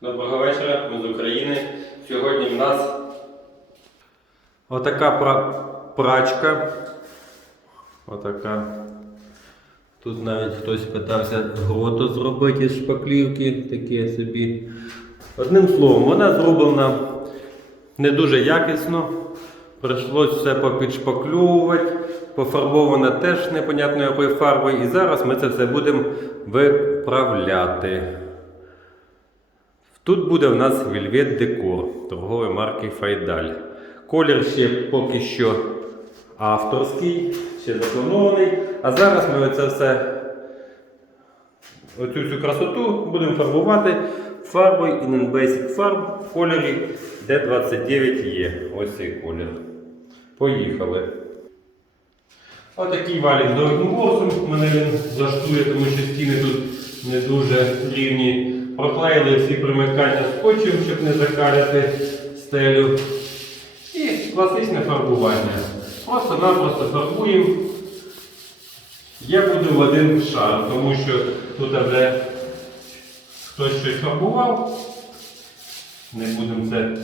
Доброго вечора, ми з України. Сьогодні в нас отака пра- прачка. Отака. Тут навіть хтось питався гроту зробити із шпаклівки, таке собі. Одним словом, вона зроблена не дуже якісно. Прийшлось все попідшпаклювати, пофарбована теж непонятно якою фарбою. І зараз ми це все будемо виправляти. Тут буде в нас Velvet Decor торгової марки Файдаль. Колір ще поки що авторський, ще запланований. А зараз ми оце все, оцю всю красоту будемо фарбувати фарбою In Basic Farb в кольорі D29E. Ось цей колір. Поїхали. Отакий валік дорогим ворсом. Мене він влаштує, тому що стіни тут не дуже рівні. Проклеїли всі примикання скотчем, щоб не закаляти стелю. І класичне фарбування. Просто-напросто фарбуємо. Я буду в один шар, тому що тут вже хтось щось фарбував. Не будемо це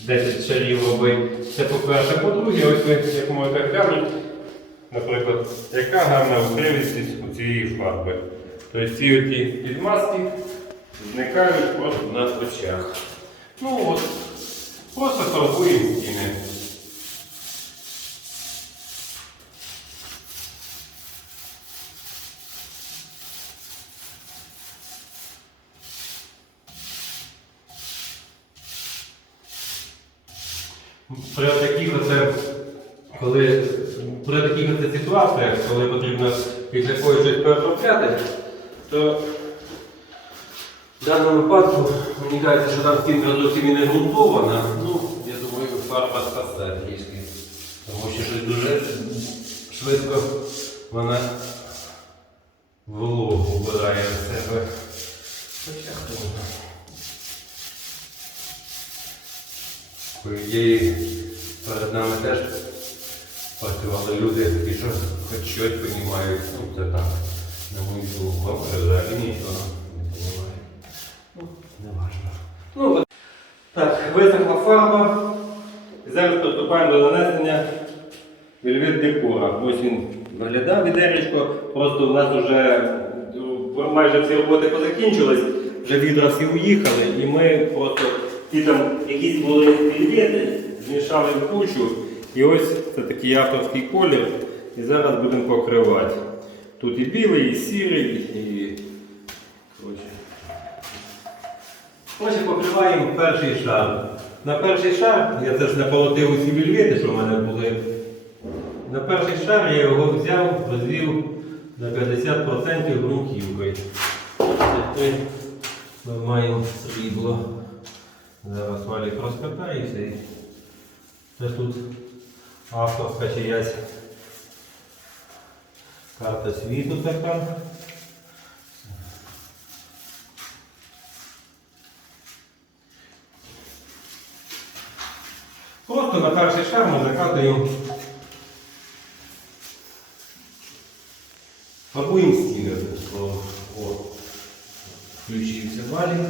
10 шарів робити. Це по-перше, по-друге, ось ви, як можете глянути, наприклад, яка гарна викривість у цієї фарби. Тобто ці оті підмазки зникають просто на очах. Ну от, просто фарбуємо стіни. При таких оце, коли при таких ситуаціях, коли потрібно після когось щось переробляти, то в даному випадку мені кажеться, що там стінка зовсім і не грунтована. Ну, я думаю, фарба спасе трішки. Тому що щось дуже швидко вона вологу вбирає в себе. Хоча хто. По ідеї, перед нами теж працювали люди, такі, що хоч щось розуміють. Ну, це так. На мою думку, а взагалі нічого. Не важливо. Ну, так, висохла фарба. І зараз приступаємо до нанесення вельвет декора. Ось він виглядав відеречко, просто в нас вже ну, майже всі роботи позакінчились, вже відра всі уїхали, і ми просто ті там якісь були вельвети, змішали в кучу. І ось це такий авторський колір. І зараз будемо покривати. Тут і білий, і сірий, і. Ось покриваємо перший шар. На перший шар, я це ж не полотив усі вельвети, що в мене були. На перший шар я його взяв, розвів на 50% ґрунтівкою. Це Ми маємо срібло. Зараз валік розкатається і це тут авторська чиясь карта світу така. Просто на перший шар ми закатуємо фарбуємо стіни. О, включився валік.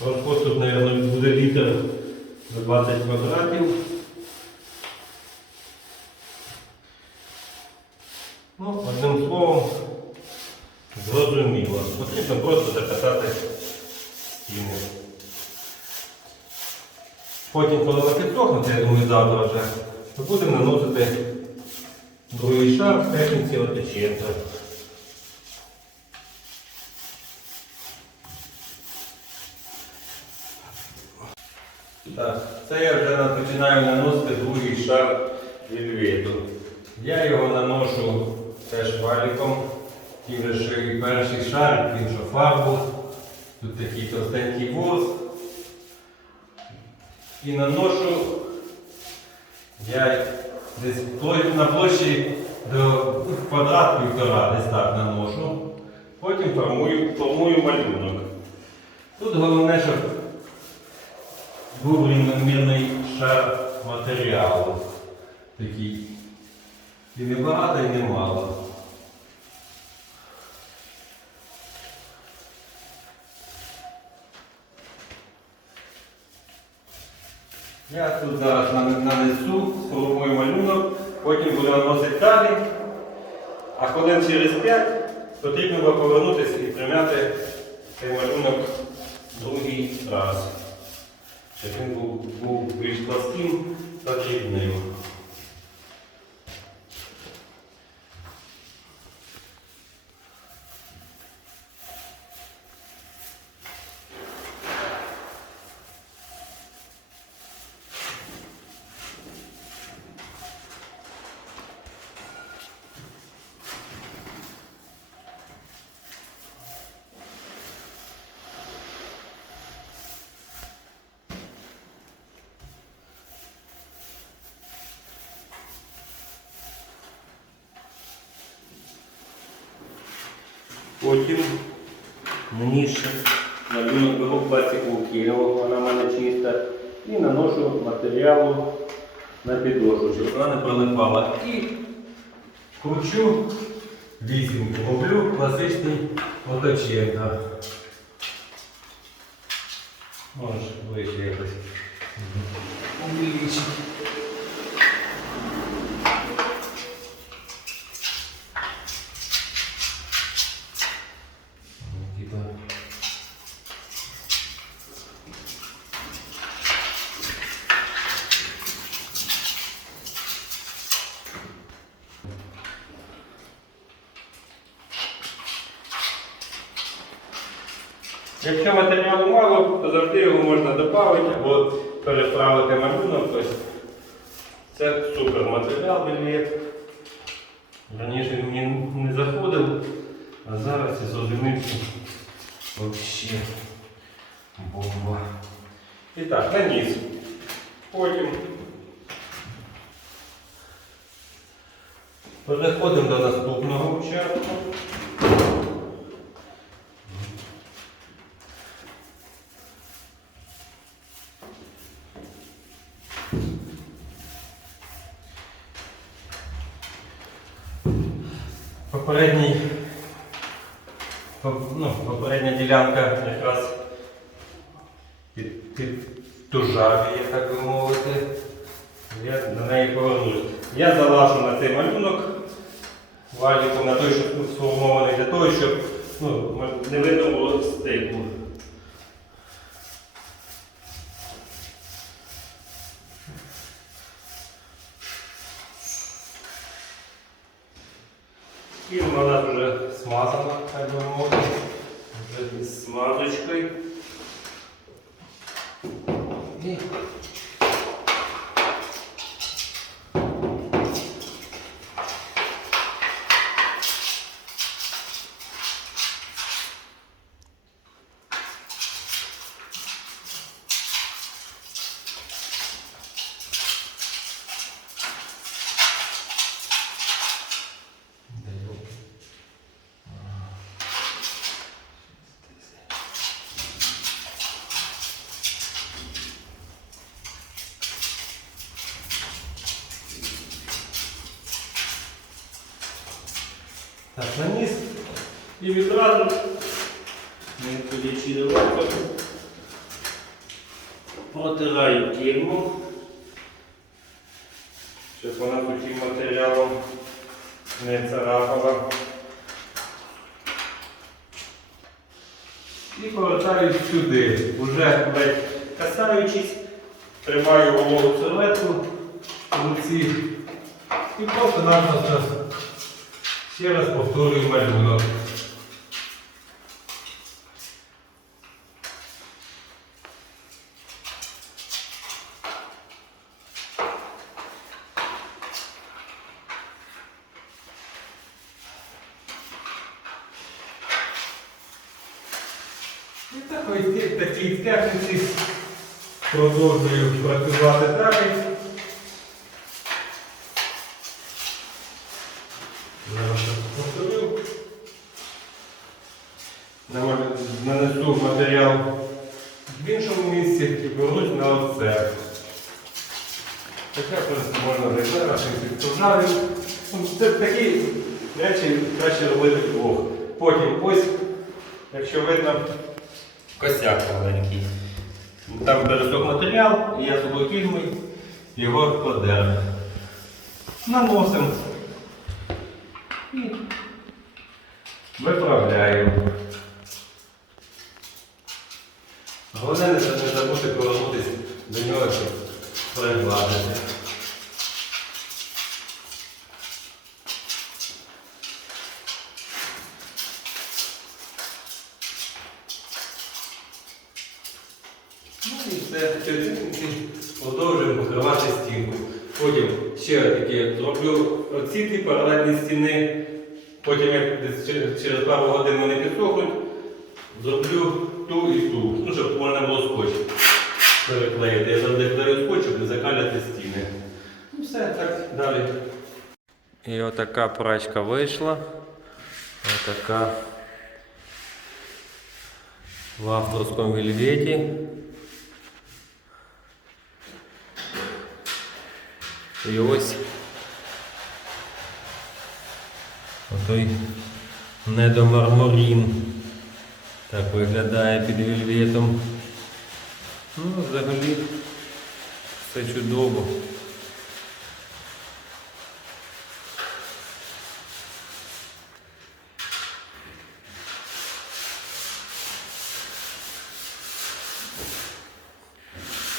Розход тут, мабуть, буде літр на 20 квадратів. Ну, одним словом, зрозуміло. Потрібно просто закатати стіни. Потім, коли вона підсохне, я думаю, завтра вже, то будемо наносити другий шар в техніці отечента. Так, це я вже на починаю наносити другий шар вільвету. Я його наношу теж валіком. Тим же, перший шар, що фарбу. Тут такий товстенький ворс. І наношу я десь на площі до квадрат півтора, десь так наношу. Потім формую, формую малюнок. Тут головне, щоб був рівномірний шар матеріалу. Такий. І не багато, і не мало. Я тут зараз нан- нанесу, сформую малюнок, потім буду наносити далі. А хвилин через 5 потрібно буде повернутися і примяти цей малюнок другий раз. Щоб він був, був більш пласким так та дрібним. Потім мені ще малюнок беру пластикову кільку, вона в мене чиста, і наношу матеріалу на підложу, щоб вона не прилипала. І кручу вісімку, роблю класичний оточенка. Можеш ближче якось увеличити. Якщо матеріалу мало, то завжди його можна додати або переправити малюнок. Тобто це супер матеріал вельвет. Раніше він мені не заходив, а зараз я зрозумів, взагалі бомба. І так, наніс. Потім переходимо до наступного участку. Попередній, ну, попередня ділянка якраз під, під тужаві, так би мовити. Я до неї повернусь. Я залажу на цей малюнок валіку на той, що сформований, для того, щоб ну, не видно було стику. І вона вже смазана, так би мовити, вже із смазочкою. Так, наніс. І відразу не тоді далеко протираю кільму, щоб вона таким матеріалом не царапала. І повертаюсь сюди, уже касаючись, тримаю вологу серветку в руці. І просто-напросто Ще раз повторюю малюнок. І такої, такій техніці продовжую працювати далі. Матеріал в іншому місці повернусь на оце. Таке просто можна зайти, нашим підтужаю. Це такі речі краще робити вдвох. Потім ось, якщо видно, косяк маленький. Там пересох матеріал, і я фільмою його кладемо. Наносимо. І виправляємо. Головне не забути повернутися до нього, щоб перегладити. Ну і все, через продовжуємо покривати стінку. Потім ще таке зроблю ті паралельні стіни. Потім як через- пару годин вони підсохнуть, зроблю ту і ту, ну, щоб можна було скотч переклеїти. Я завжди клею скотч, щоб не закаляти стіни. Ну все, так далі. І отака прачка вийшла. Отака в авторському вельветі. І ось отой недомармурін. Так виглядає під вельветом. Ну, взагалі все чудово.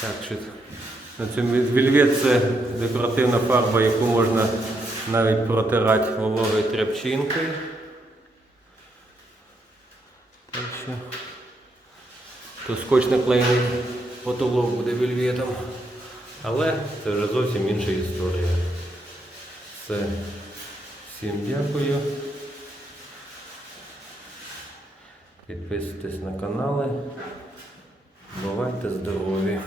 Так, що вельвет це декоративна фарба, яку можна навіть протирати вологою тряпчинкою. Так що то скотч наклеєний потолок буде вельветом. Але це вже зовсім інша історія. Все. Всім дякую. Підписуйтесь на канали. Бувайте здорові!